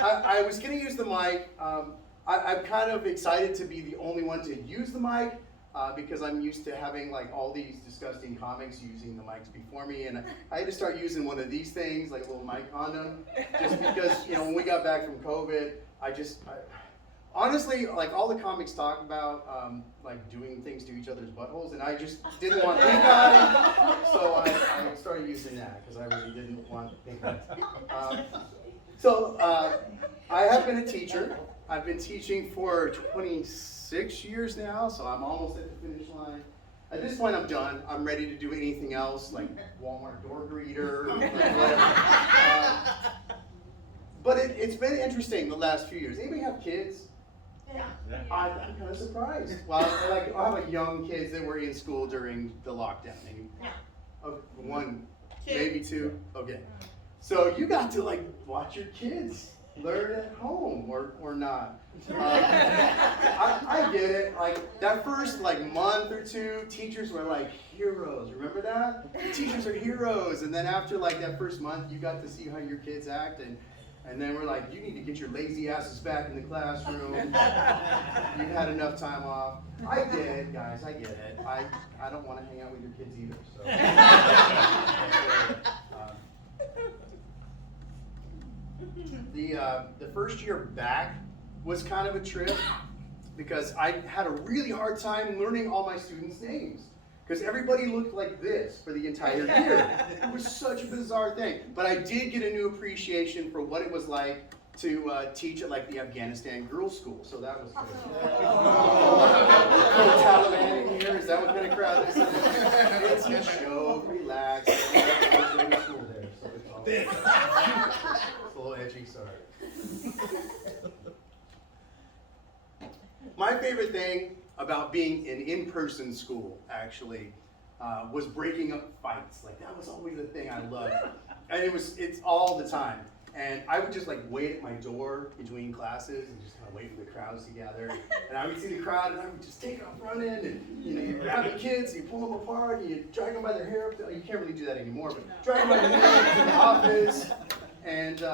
I was going to use the mic. I'm kind of excited to be the only one to use the mic because I'm used to having like all these disgusting comics using the mics before me, and I had to start using one of these things, like a little mic condom, just because, you know, when we got back from COVID, honestly, like all the comics talk about like doing things to each other's buttholes, and I just didn't want pink eye, so I started using that because I really didn't want pink eye. I have been a teacher. I've been teaching for 26 years now, so I'm almost at the finish line. At this point, I'm done. I'm ready to do anything else, like Walmart door greeter, or whatever. But it's been interesting the last few years. Anybody have kids? Yeah. I'm kind of surprised. Well, like I have young kids that were in school during the lockdown. Maybe one, maybe two. Okay. So you got to like watch your kids learn at home or not. I get it. Like that first like month or two, teachers were like heroes. Remember that? The teachers are heroes. And then after like that first month, you got to see how your kids act, and then we're like, you need to get your lazy asses back in the classroom. You've had enough time off. I get it, guys. I get it. I don't want to hang out with your kids either. So. The first year back was kind of a trip because I had a really hard time learning all my students' names because everybody looked like this for the entire year. It was such a bizarre thing. But I did get a new appreciation for what it was like to teach at like the Afghanistan girls' school. So that was good. Oh, Taliban in here? Is that what kind of crowd this is? It's a show. Relax. It's a little edgy, sorry. My favorite thing about being in in-person school, actually, was breaking up fights. Like, that was always the thing I loved. And it's all the time. And I would just like wait at my door between classes and just kind of wait for the crowds to gather. And I would see the crowd and I would just take off running and you grab the kids, you pull them apart, you drag them by their hair. You can't really do that anymore, but drag them by their hair to the office. And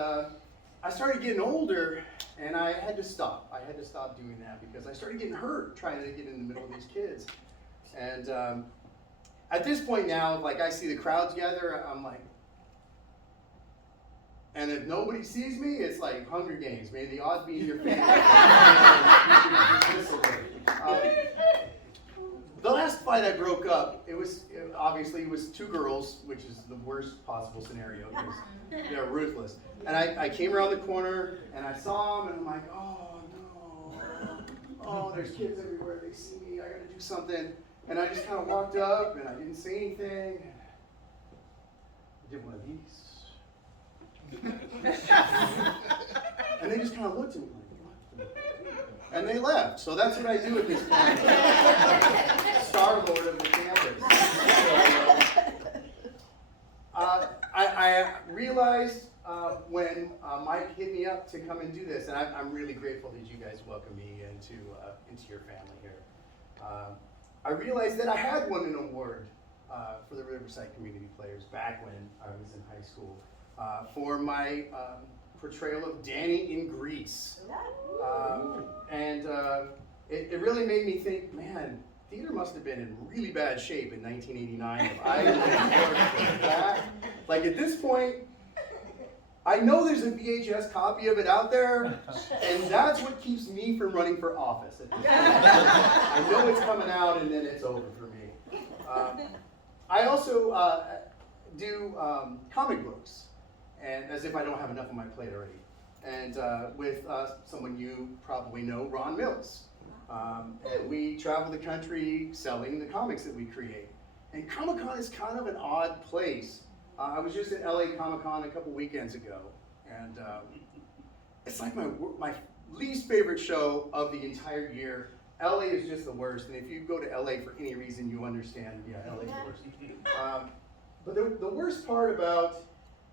I started getting older and I had to stop. I had to stop doing that because I started getting hurt trying to get in the middle of these kids. And at this point now, like I see the crowds gather, I'm like, and if nobody sees me, it's like Hunger Games. May the odds be in your favor. The last fight I broke up, obviously it was two girls, which is the worst possible scenario because they're ruthless. And I came around the corner and I saw them and I'm like, oh no, oh there's kids everywhere. They see me. I got to do something. And I just kind of walked up and I didn't say anything. I did one of these. And they just kind of looked at me like, what? And they left. So that's what I do at this point. Star-Lord of the campus. I realized when Mike hit me up to come and do this, and I'm really grateful that you guys welcomed me into your family here. I realized that I had won an award for the Riverside Community Players back when I was in high school. For my portrayal of Danny in Grease. It really made me think, man, theater must have been in really bad shape in 1989 if I was like that. Like at this point, I know there's a VHS copy of it out there, and that's what keeps me from running for office at this point. I know it's coming out and then it's over for me. I also do comic books. And as if I don't have enough on my plate already. And with someone you probably know, Ron Mills. And we travel the country selling the comics that we create. And Comic-Con is kind of an odd place. I was just at LA Comic-Con a couple weekends ago. And it's like my least favorite show of the entire year. LA is just the worst. And if you go to LA for any reason, you understand, yeah, LA is the worst. But the worst part about,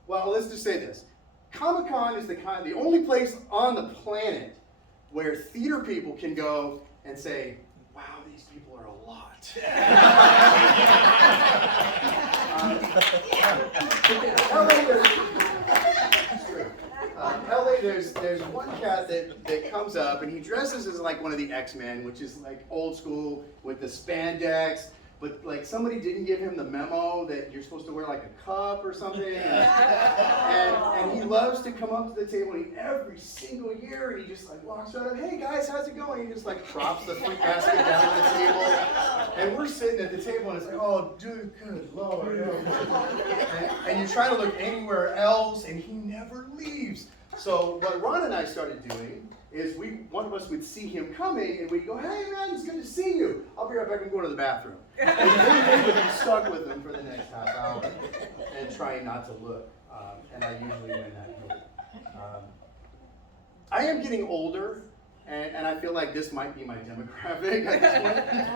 well, let's just say this. Comic-Con is the only place on the planet where theater people can go and say, wow, these people are a lot. LA, there's one cat that comes up and he dresses as like one of the X-Men, which is like old school with the spandex, but like somebody didn't give him the memo that you're supposed to wear like a cup or something. And he loves to come up to the table every single year and he just like walks around, hey guys, how's it going? He just like drops the fruit basket down on the table. And we're sitting at the table and it's like, oh dude, good Lord. And you try to look anywhere else and he never leaves. So what Ron and I started doing is one of us would see him coming and we'd go, hey man, it's good to see you. I'll be right back, I'm going to the bathroom. And they would be stuck with him for the next half hour and trying not to look. And I usually win that game. I am getting older, and I feel like this might be my demographic at this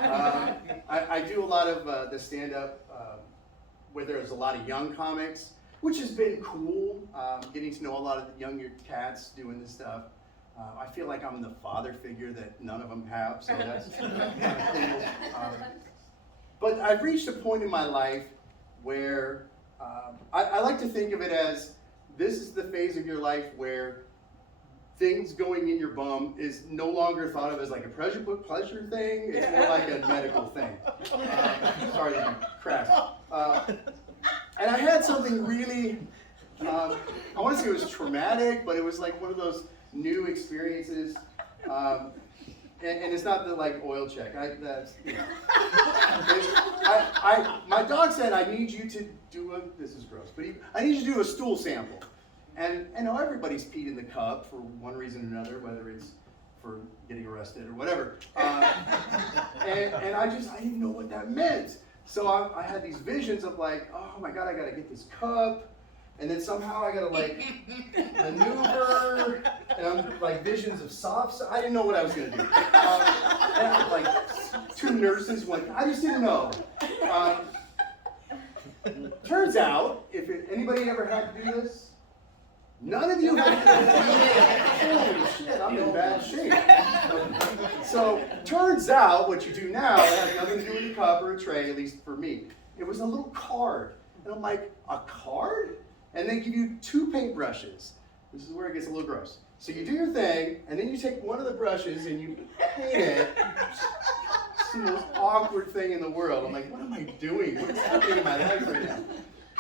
point. I do a lot of the stand-up where there's a lot of young comics, which has been cool, getting to know a lot of the younger cats doing this stuff. I feel like I'm the father figure that none of them have, so that's kind of cool. But I've reached a point in my life where I like to think of it as this is the phase of your life where things going in your bum is no longer thought of as like a pleasure thing, it's more like a medical thing. Sorry to be crass. And I had something really, I want to say it was traumatic, but it was like one of those new experiences. And it's not the like oil check. My dog said, I need you to do this is gross, but I need you to do a stool sample. And I know everybody's peed in the cup for one reason or another, whether it's for getting arrested or whatever. And I didn't know what that meant. So I had these visions of like, oh my God, I gotta get this cup. And then somehow I gotta like maneuver, and I'm like visions of soft. I didn't know what I was gonna do. And like two nurses went. I just didn't know. Turns out, anybody ever had to do this, none of you had to do this. Holy shit, I'm in bad shape. So turns out, what you do now has nothing to do with a cup or a tray, at least for me. It was a little card, and I'm like, a card? And they give you 2 paintbrushes. This is where it gets a little gross. So you do your thing, and then you take one of the brushes and you paint it. It's the most awkward thing in the world. I'm like, what am I doing? What is happening in my life right now?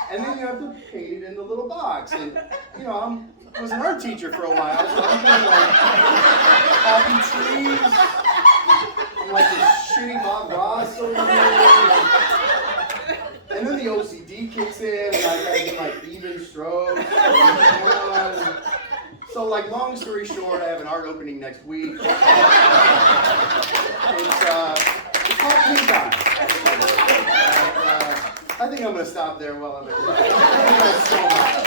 And then you have to paint it in the little box. And, I was an art teacher for a while, so I'm doing like happy trees. I'm like this shitty Bob Ross over here. And then the OCD kicks in, and I gotta get like even strokes. So like long story short, I have an art opening next week. It's called Pink Eye. I think I'm gonna stop there while I'm there. Thank you guys so much.